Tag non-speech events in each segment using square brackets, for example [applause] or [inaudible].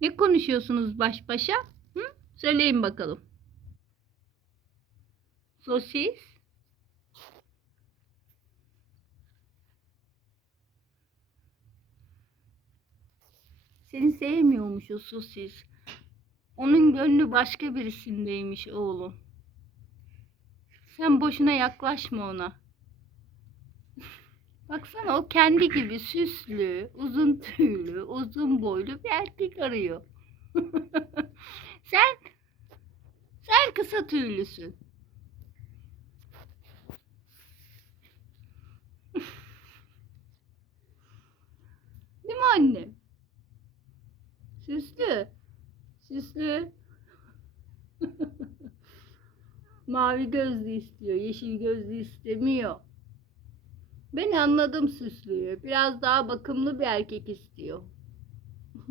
Ne konuşuyorsunuz baş başa? Hı? Söyleyin bakalım. Sosis? Seni sevmiyormuş o sosis. Onun gönlü başka birisindeymiş oğlum. Sen boşuna yaklaşma ona. Baksana o kendi gibi süslü, uzun tüylü, uzun boylu bir erkek arıyor. [laughs] sen sen kısa tüylüsün. [laughs] Değil mi anne? Süslü. Süslü. [laughs] Mavi gözlü istiyor, yeşil gözlü istemiyor. Ben anladım süslüyü. Biraz daha bakımlı bir erkek istiyor. [laughs]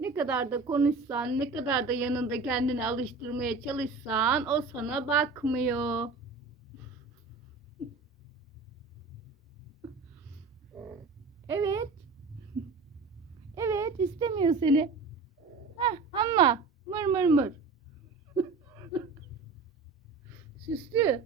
ne kadar da konuşsan, ne kadar da yanında kendini alıştırmaya çalışsan o sana bakmıyor. [laughs] evet. [laughs] Evet, istemiyor seni. Heh, anla. Mır mır mır. Süslü.